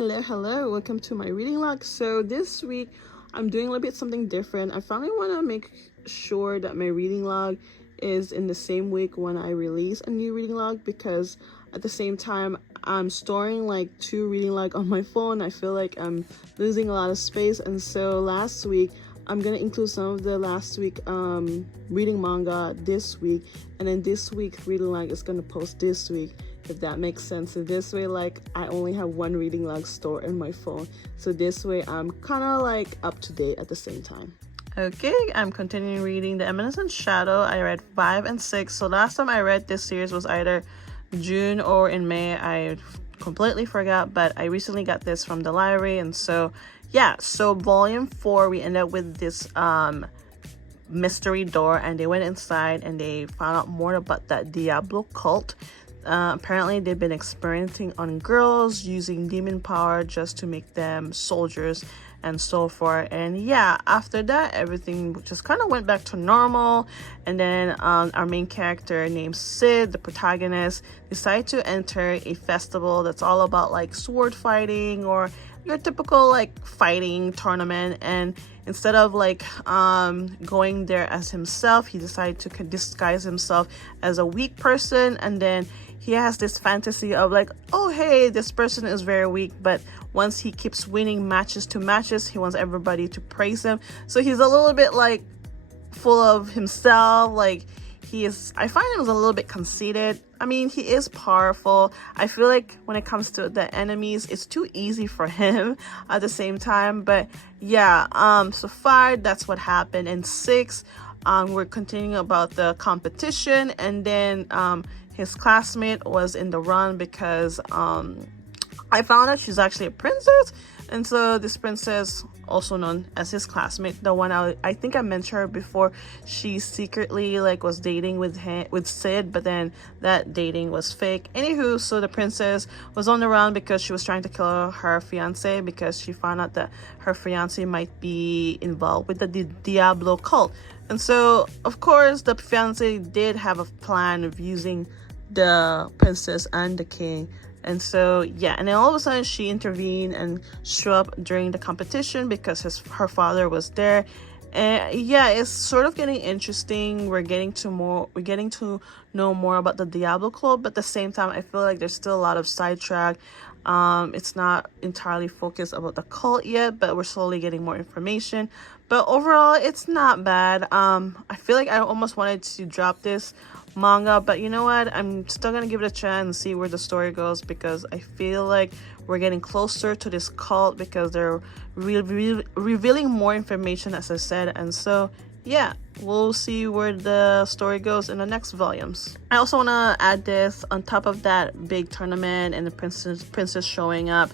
Hello, welcome to my reading log. So this week I'm doing a little bit something different. I finally want to make sure that my reading log is in the same week when I release a new reading log, because at the same time I'm storing like 2 reading log on my phone. I feel like I'm losing a lot of space, and so last week I'm gonna include some of the last week reading manga this week, and then this week's reading log is gonna post this week, if that makes sense. So this way, like, I only have 1 reading log stored in my phone, so this way I'm kind of like up to date at the same time. Okay, I'm continuing reading The Eminence Shadow. I read 5 and 6. So last time I read this series was either June or in May. I completely forgot, but I recently got this from the library, and so yeah, so volume 4 we ended up with this mystery door, and they went inside and they found out more about that Diablo cult. Apparently they've been experimenting on girls using demon power just to make them soldiers and so forth. And yeah, after that everything just kind of went back to normal, and then our main character named Sid, the protagonist, decided to enter a festival that's all about like sword fighting or your typical like fighting tournament. And instead of like going there as himself, he decided to disguise himself as a weak person, and then he has this fantasy of like, oh hey, this person is very weak, but once he keeps winning matches to matches, he wants everybody to praise him. So he's a little bit like full of himself. Like, I find him a little bit conceited. I mean, he is powerful. I feel like when it comes to the enemies, it's too easy for him at the same time. But yeah, so 5, that's what happened. And 6, we're continuing about the competition, and then his classmate was in the run because I found out she's actually a princess. And so this princess, also known as his classmate, the one I think I mentioned her before, she secretly like was dating with Sid, but then that dating was fake. Anywho, so the princess was on the run because she was trying to kill her fiance, because she found out that her fiance might be involved with the Diablo cult. And so of course the fiance did have a plan of using the princess and the king. And so yeah, and then all of a sudden she intervened and showed up during the competition because her father was there. And yeah, it's sort of getting interesting. We're getting to know more about the Diablo Club, but at the same time I feel like there's still a lot of sidetrack. It's not entirely focused about the cult yet, but we're slowly getting more information. But overall, it's not bad. I feel like I almost wanted to drop this manga, but you know what, I'm still gonna give it a chance and see where the story goes, because I feel like we're getting closer to this cult because they're revealing more information, as I said. And so yeah, we'll see where the story goes in the next volumes. I also want to add this on top of that big tournament and the princess showing up.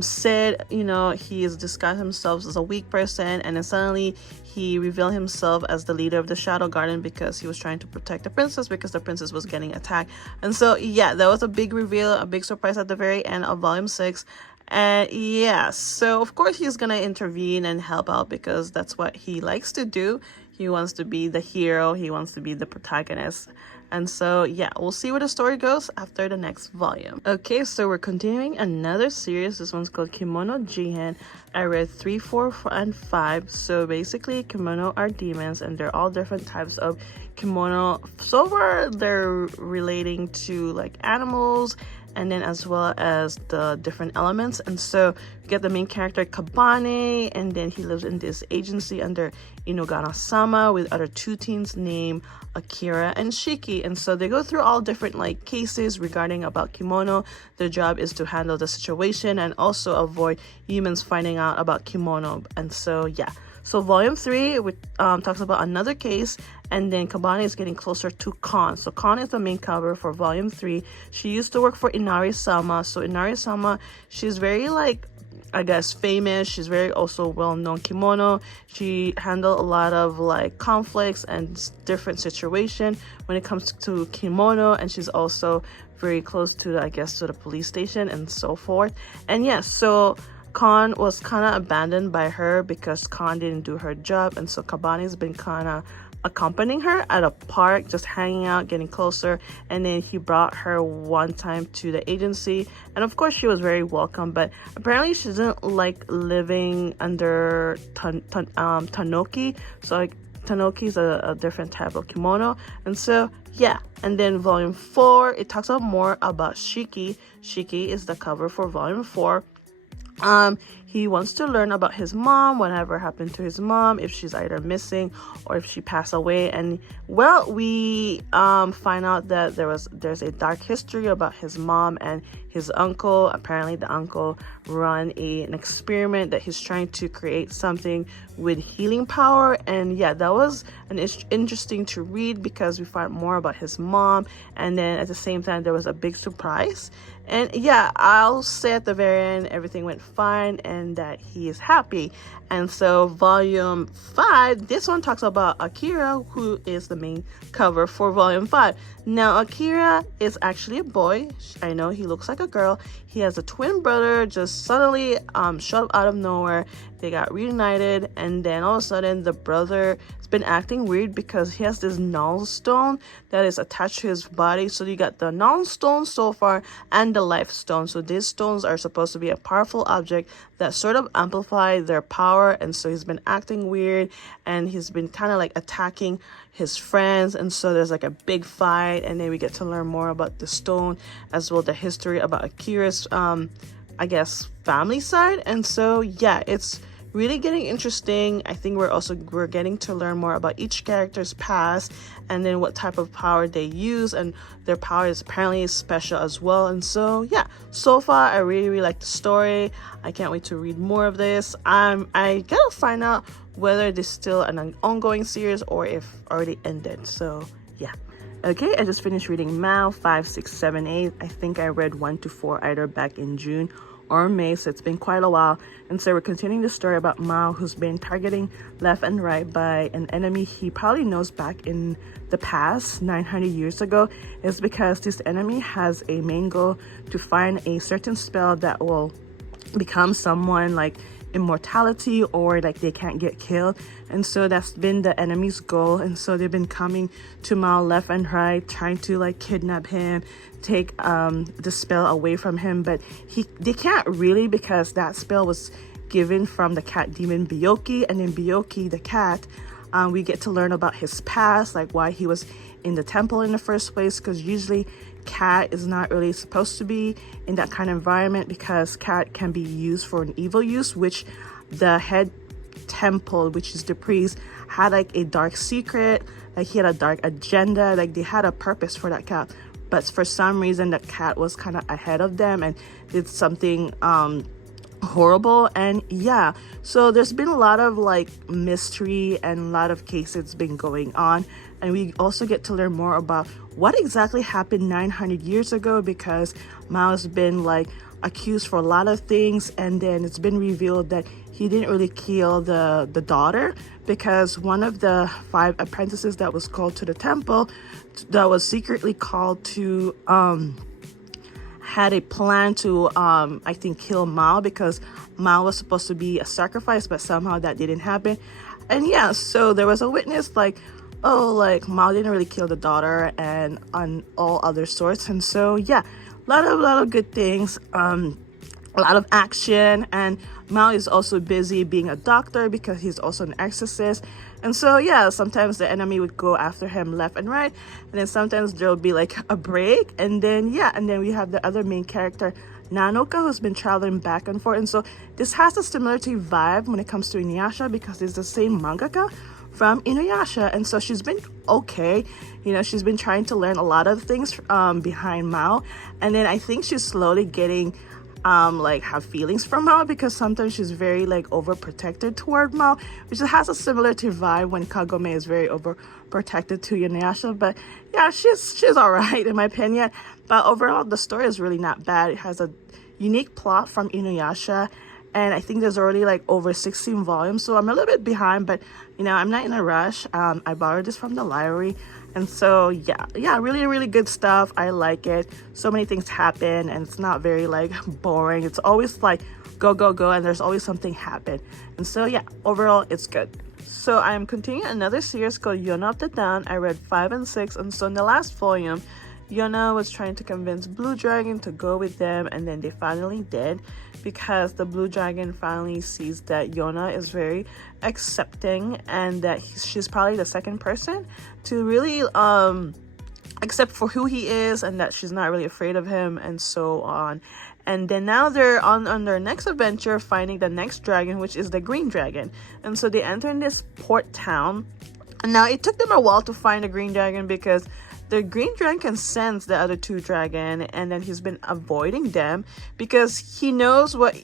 Sid, you know, he has disguised himself as a weak person, and then suddenly he revealed himself as the leader of the Shadow Garden because he was trying to protect the princess, because the princess was getting attacked. And so yeah, that was a big reveal, a big surprise at the very end of volume 6. And yeah, so of course he's gonna intervene and help out because that's what he likes to do. He wants to be the hero, he wants to be the protagonist. And so yeah, we'll see where the story goes after the next volume. Okay, so we're continuing another series. This one's called Kimono Jihen. I read 3, 4, and 5. So basically, kimono are demons, and they're all different types of kimono. So far they're relating to like animals, and then as well as the different elements. And so you get the main character Kabane, and then he lives in this agency under Inogana-sama with other 2 teens named Akira and Shiki. And so they go through all different like cases regarding about kimono. Their job is to handle the situation and also avoid humans finding out about kimono. And so yeah, so volume 3 talks about another case, and then Kabane is getting closer to Kon. So Kon is the main cover for volume 3. She used to work for Inari-sama. So Inari-sama, she's very like, I guess, famous. She's very also well-known kimono. She handled a lot of like conflicts and different situations when it comes to kimono, and she's also very close to, I guess, to the police station and so forth. And yes, so Kon was kind of abandoned by her because Kon didn't do her job, and so Kabane's been kind of accompanying her at a park, just hanging out, getting closer. And then he brought her one time to the agency, and of course she was very welcome, but apparently she doesn't like living under Tanoki. So like Tanoki is a different type of kimono. And so yeah, and then volume 4, it talks about more about Shiki. Shiki is the cover for volume 4. He wants to learn about his mom, whatever happened to his mom, if she's either missing or if she passed away. And well, we find out that there's a dark history about his mom and his uncle. Apparently the uncle run an experiment that he's trying to create something with healing power. And yeah, that was interesting to read because we find more about his mom, and then at the same time there was a big surprise. And yeah, I'll say at the very end everything went fine and that he is happy. And so volume 5, this one talks about Akira, who is the main cover for volume 5. Now Akira is actually a boy. I know he looks like a girl. He has a twin brother just suddenly showed up out of nowhere. They got reunited, and then all of a sudden the brother has been acting weird because he has this null stone that is attached to his body. So you got the null stone so far and the life stone. So these stones are supposed to be a powerful object that sort of amplify their power. And so he's been acting weird, and he's been kind of like attacking his friends. And so there's like a big fight, and then we get to learn more about the stone as well, the history about Akira's I guess family side. And so yeah, it's really getting interesting. I think we're getting to learn more about each character's past, and then what type of power they use, and their power is apparently special as well. And so yeah, so far I really like the story. I can't wait to read more of this. I gotta find out whether this is still an ongoing series or if already ended. So yeah. Okay, I just finished reading Mao 5, 6, 7, 8. I think I read 1 to 4 either back in June or May, so it's been quite a while. And so we're continuing the story about Mao, who's been targeting left and right by an enemy he probably knows back in the past 900 years ago. It's because this enemy has a main goal to find a certain spell that will become someone like immortality, or like they can't get killed. And so that's been the enemy's goal. And so they've been coming to Mao left and right, trying to like kidnap him, take the spell away from him, but they can't really, because that spell was given from the cat demon Byoki. And then Byoki the cat, we get to learn about his past, like why he was in the temple in the first place, because usually cat is not really supposed to be in that kind of environment, because cat can be used for an evil use, which the head temple, which is the priest, had like a dark secret, like he had a dark agenda, like they had a purpose for that cat, but for some reason the cat was kind of ahead of them and did something horrible. And yeah, so there's been a lot of like mystery and a lot of cases been going on, and we also get to learn more about what exactly happened 900 years ago, because Mao's been like accused for a lot of things, and then it's been revealed that he didn't really kill the daughter, because one of the 5 apprentices that was called to the temple, that was secretly called to had a plan to I think kill Mao, because Mao was supposed to be a sacrifice, but somehow that didn't happen. And yeah, so there was a witness like, oh, like Mao didn't really kill the daughter, and on all other sorts. And so yeah, a lot of good things, a lot of action. And Mao is also busy being a doctor because he's also an exorcist. And so yeah, sometimes the enemy would go after him left and right, and then sometimes there'll be like a break, and then yeah, and then we have the other main character Nanoka, who's been traveling back and forth. And so this has a similarity vibe when it comes to Inuyasha, because it's the same mangaka from Inuyasha. And so she's been okay, you know, she's been trying to learn a lot of things behind Mao, and then I think she's slowly getting like have feelings for Mao, because sometimes she's very like overprotected toward Mao, which has a similar to vibe when Kagome is very overprotected to Inuyasha. But yeah, she's all right in my opinion. But overall, the story is really not bad. It has a unique plot from Inuyasha, and I think there's already like over 16 volumes, so I'm a little bit behind, but you know, I'm not in a rush. I borrowed this from the library. And so yeah, really, really good stuff. I like it. So many things happen, and it's not very like boring. It's always like go, go, go, and there's always something happen. And so yeah, overall it's good. So I'm continuing another series called Yona of the Dawn. I read 5 and 6, and so in the last volume, Yona was trying to convince Blue Dragon to go with them, and then they finally did, because the Blue Dragon finally sees that Yona is very accepting, and that she's probably the second person to really accept for who he is, and that she's not really afraid of him, and so on. And then now they're on their next adventure, finding the next dragon, which is the green dragon. And so they enter in this port town, and now it took them a while to find the green dragon, because the green dragon can sense the other two dragon, and then he's been avoiding them because he knows what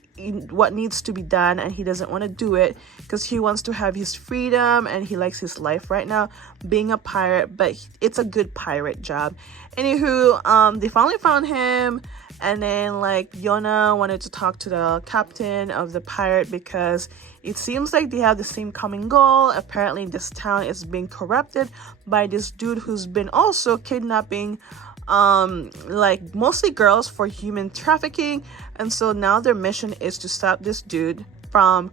needs to be done, and he doesn't want to do it because he wants to have his freedom, and he likes his life right now being a pirate, but it's a good pirate job. Anywho, they finally found him. And then like Yona wanted to talk to the captain of the pirate, because it seems like they have the same common goal. Apparently this town is being corrupted by this dude who's been also kidnapping like mostly girls for human trafficking. And so now their mission is to stop this dude from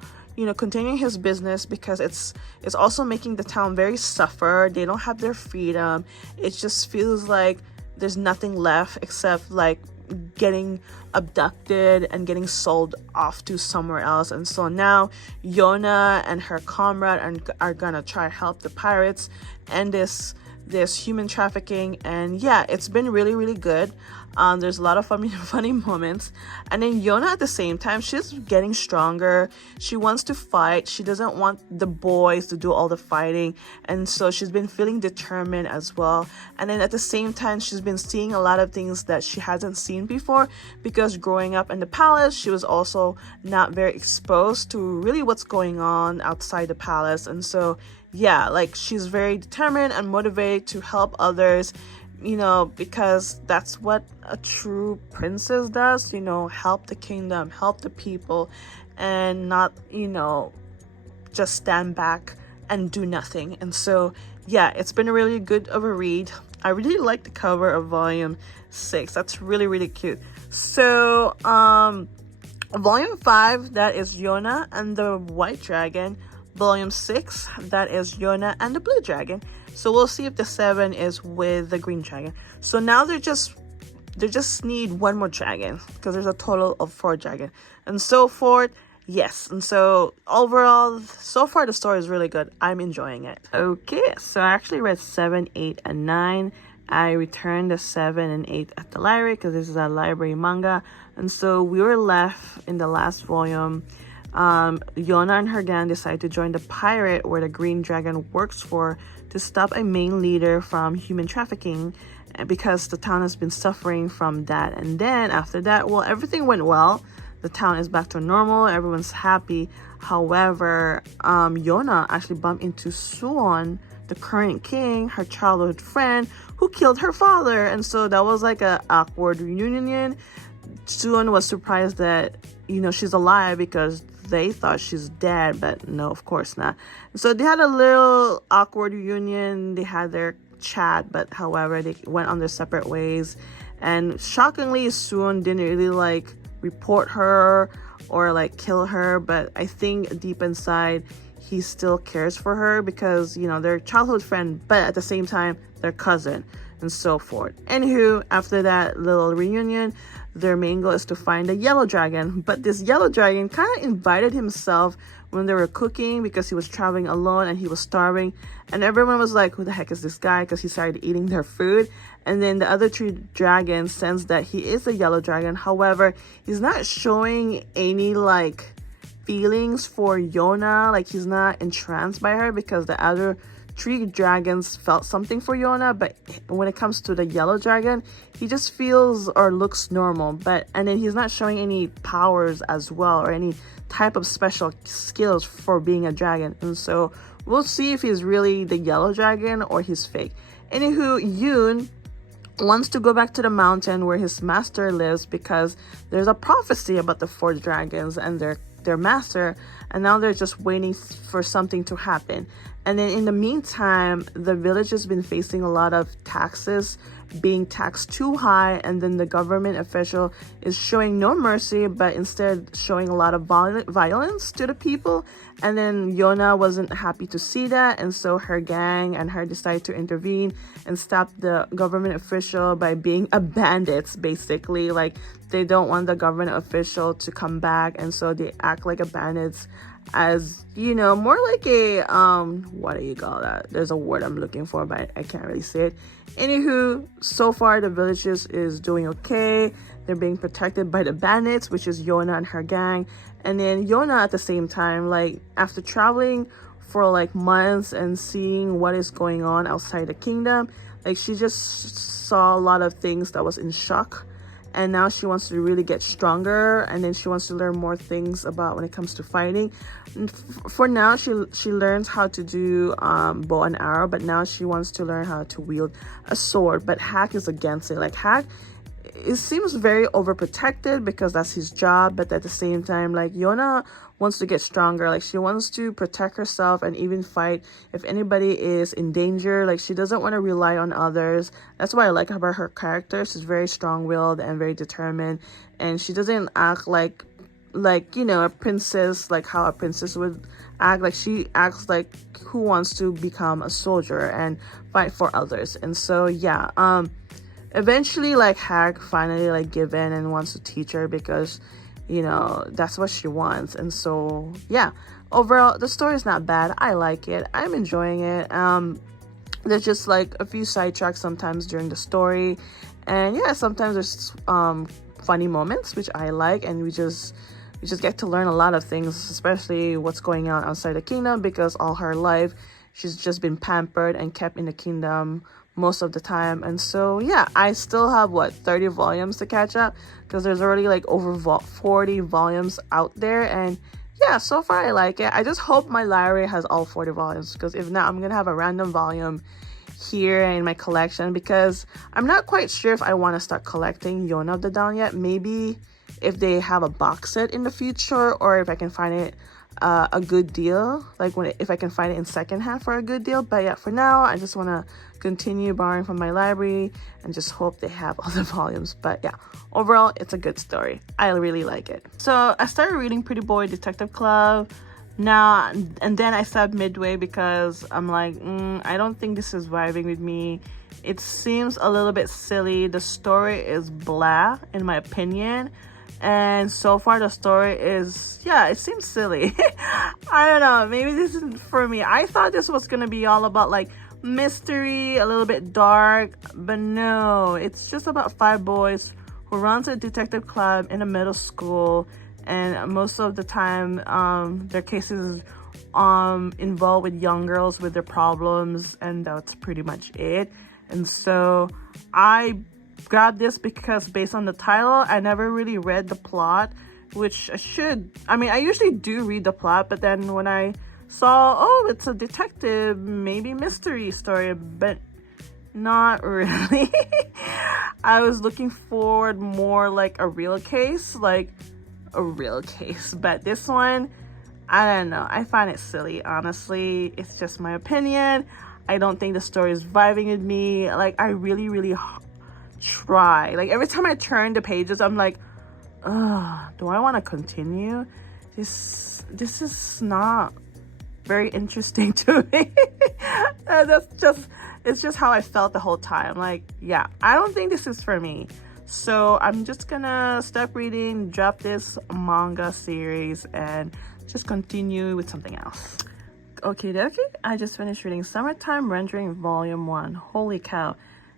continuing his business, because it's also making the town very suffer. They don't have their freedom. It just feels like there's nothing left except like getting abducted and getting sold off to somewhere else. And so now Yona and her comrade are gonna try to help the pirates and this human trafficking. And yeah, it's been really, really good. There's a lot of funny moments. And then Yona, at the same time, she's getting stronger. She wants to fight. She doesn't want the boys to do all the fighting, and so she's been feeling determined as well. And then at the same time, she's been seeing a lot of things that she hasn't seen before, because growing up in the palace, she was also not very exposed to really what's going on outside the palace. And so yeah, like she's very determined and motivated to help others, because that's what a true princess does, help the kingdom, help the people, and not, just stand back and do nothing. And so yeah, it's been a really good of a read. I really like the cover of volume 6. That's really, really cute. So volume 5, that is Yona and the White Dragon. Volume 6, that is Yona and the Blue Dragon. So we'll see if the 7 is with the Green Dragon. So now they just need one more dragon, because there's a total of 4 dragons and so forth. Yes, and so overall, so far the story is really good. I'm enjoying it. Okay, so I actually read 7, 8, and 9. I returned the 7 and 8 at the library, because this is a library manga. And so we were left in the last volume. Yona and her gang decide to join the pirate where the Green Dragon works for, to stop a main leader from human trafficking, because the town has been suffering from that. And then after that, well, everything went well. The town is back to normal. Everyone's happy. However, Yona actually bumped into Suon, the current king, her childhood friend, who killed her father. And so that was like a awkward reunion. Suon was surprised that, she's alive, because they thought she's dead, but no, of course not. So they had a little awkward reunion. They had their chat, but however, they went on their separate ways. And shockingly, Suon didn't really like report her or like kill her, but I think deep inside he still cares for her, because they're childhood friend, but at the same time they're cousin, and so forth. Anywho, after that little reunion, their main goal is to find a yellow dragon. But this yellow dragon kind of invited himself when they were cooking, because he was traveling alone and he was starving, and everyone was like, who the heck is this guy, because he started eating their food. And then the other 3 dragons sense that he is a yellow dragon. However, he's not showing any like feelings for Yona. Like he's not entranced by her, because the other 3 dragons felt something for Yona. But when it comes to the yellow dragon, he just feels or looks normal. And then he's not showing any powers as well, or any type of special skills for being a dragon. And so we'll see if he's really the yellow dragon or he's fake. Anywho, Yoon wants to go back to the mountain where his master lives, because there's a prophecy about the 4 dragons and their master, and now they're just waiting for something to happen. And then in the meantime, the village has been facing a lot of taxes being taxed too high, and then the government official is showing no mercy, but instead showing a lot of violence to the people. And then Yona wasn't happy to see that, and so her gang and her decide to intervene and stop the government official by being a bandits, basically. Like, they don't want the government official to come back, and so they act like a bandits, as you know, more like a what do you call that? There's a word I'm looking for, but I can't really say it. Anywho, so far the villages is doing okay. They're being protected by the bandits, which is Yona and her gang. And then Yona at the same time, like, after traveling for like months and seeing what is going on outside the kingdom, like, she just saw a lot of things that was in shock. And now she wants to really get stronger, and then she wants to learn more things about when it comes to fighting. And for now, she learns how to do bow and arrow, but now she wants to learn how to wield a sword. But Hack is against it. Like, Hack, it seems very overprotected because that's his job, but at the same time, like, Yona wants to get stronger. Like, she wants to protect herself and even fight if anybody is in danger. Like, she doesn't want to rely on others. That's what I like about her character. She's very strong-willed and very determined, and she doesn't act like you know, a princess, like how a princess would act. Like, she acts like who wants to become a soldier and fight for others. And so yeah, eventually, like, Hack finally like give in and wants to teach her because, you know, that's what she wants. And so yeah, overall the story is not bad. I like it. I'm enjoying it. There's just like a few sidetracks sometimes during the story, and yeah, sometimes there's funny moments which I like, and we just get to learn a lot of things, especially what's going on outside the kingdom, because all her life she's just been pampered and kept in the kingdom most of the time. And so yeah, I still have what, 30 volumes to catch up, because there's already like over 40 volumes out there. And yeah, so far I like it. I just hope my library has all 40 volumes, because if not, I'm gonna have a random volume here in my collection, because I'm not quite sure if I want to start collecting Yona of the Dawn yet. Maybe if they have a box set in the future, or if I can find it a good deal, like if I can find it in secondhand for a good deal. But yeah, for now I just want to continue borrowing from my library and just hope they have all the volumes. But yeah, overall it's a good story. I really like it. So I started reading Pretty Boy Detective Club now, and then I stopped midway because I'm like, I don't think this is vibing with me. It seems a little bit silly. The story is blah in my opinion, and so far the story is, yeah, it seems silly. I don't know, maybe this isn't for me. I thought this was gonna be all about like mystery, a little bit dark, but no, it's just about 5 boys who runs a detective club in a middle school, and most of the time their cases involved with young girls with their problems, and that's pretty much it. And so I grabbed this because based on the title, I never really read the plot, which I should. I mean, I usually do read the plot, but then when I saw, oh, it's a detective, maybe mystery story, but not really. I was looking forward more like a real case, but this one, I don't know, I find it silly, honestly. It's just my opinion. I don't think the story is vibing with me. Like, I really try, like, every time I turn the pages, I'm like, do I want to continue? This is not very interesting to me. It's just how I felt the whole time. Like, yeah, I don't think this is for me. So I'm just gonna stop reading, drop this manga series, and just continue with something else. Okay, I just finished reading Summertime Rendering Volume 1. Holy cow,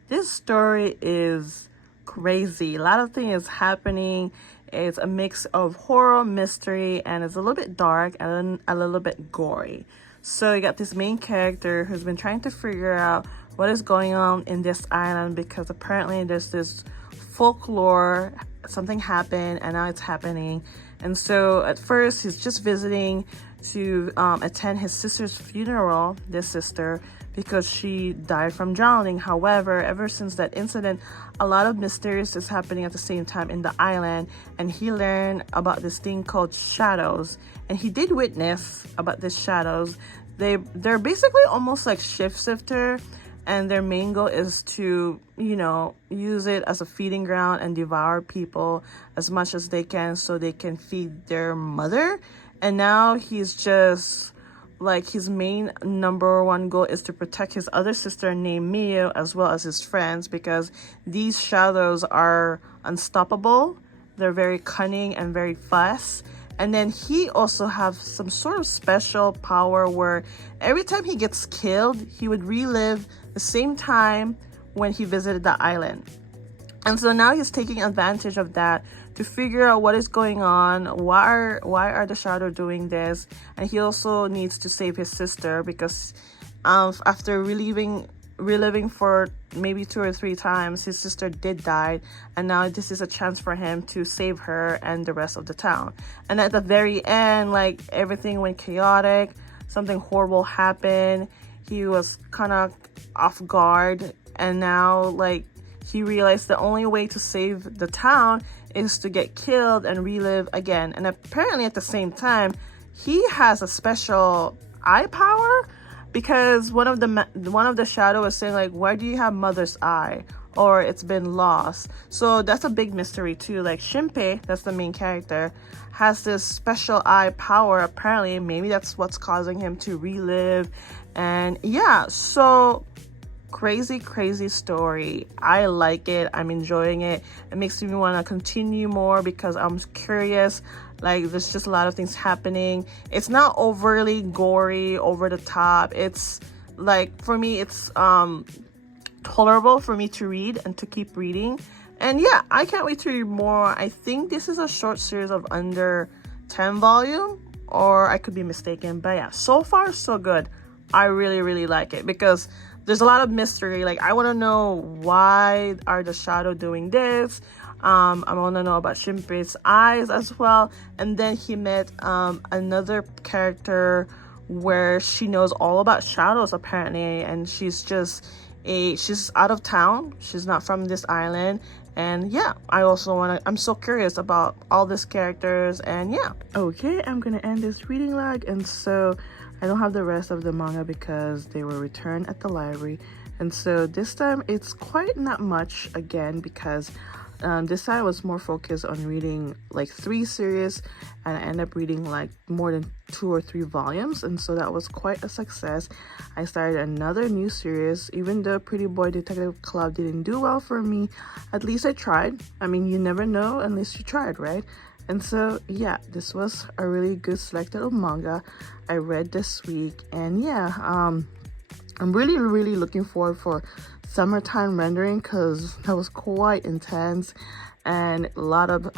this story is crazy. A lot of things happening. It's a mix of horror, mystery, and it's a little bit dark and a little bit gory. So you got this main character who's been trying to figure out what is going on in this island, because apparently there's this folklore, something happened and now it's happening. And so at first he's just visiting to attend his sister's funeral, this sister, because she died from drowning. However, ever since that incident, a lot of mysterious is happening at the same time in the island, and he learned about this thing called shadows, and he did witness about these shadows they're basically almost like shifter, and their main goal is to, you know, use it as a feeding ground and devour people as much as they can so they can feed their mother. And now he's just like, his main number one goal is to protect his other sister named Mio as well as his friends, because these shadows are unstoppable. They're very cunning and very fast. And then he also have some sort of special power where every time he gets killed, he would relive the same time when he visited the island. And so now he's taking advantage of that to figure out what is going on, why are the shadow doing this. And he also needs to save his sister, because after reliving for maybe 2 or 3 times, his sister did die, and now this is a chance for him to save her and the rest of the town. And at the very end, like, everything went chaotic, something horrible happened, he was kind of off guard, and now like he realized the only way to save the town is to get killed and relive again. And apparently at the same time, he has a special eye power, because one of the shadow was saying like, why do you have mother's eye, or it's been lost. So that's a big mystery too. Like Shinpei, that's the main character, has this special eye power. Apparently maybe that's what's causing him to relive. And yeah, so crazy story. I like it. I'm enjoying it. It makes me want to continue more because I'm curious. Like, there's just a lot of things happening. It's not overly gory, over the top. It's like, for me, it's tolerable for me to read and to keep reading. And yeah, I can't wait to read more. I think this is a short series of under 10 volume, or I could be mistaken. But yeah, so far so good. I really like it because there's a lot of mystery. Like, I want to know, why are the shadow doing this? I want to know about Shinpei's eyes as well. And then he met another character where she knows all about shadows apparently, and she's out of town. She's not from this island. And yeah, I'm so curious about all these characters. And yeah, okay, I'm gonna end this reading log. And so I don't have the rest of the manga because they were returned at the library. And so this time it's quite not much again, because this time I was more focused on reading like 3 series, and I ended up reading like more than 2 or 3 volumes, and so that was quite a success. I started another new series. Even though Pretty Boy Detective Club didn't do well for me, at least I tried. I mean, you never know unless you tried, right? And so yeah, this was a really good selection of manga I read this week. And yeah, I'm really looking forward for summertime rendering, because that was quite intense and a lot of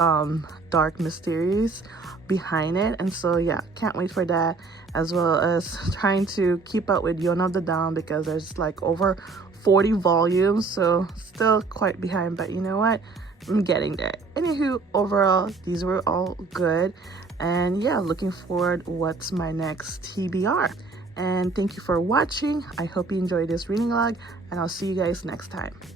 dark mysteries behind it. And so yeah, can't wait for that, as well as trying to keep up with Yona of the Dawn, because there's like over 40 volumes, so still quite behind, but you know what, I'm getting there. Anywho, overall these were all good, and yeah, looking forward what's my next TBR. And thank you for watching. I hope you enjoyed this reading log, and I'll see you guys next time.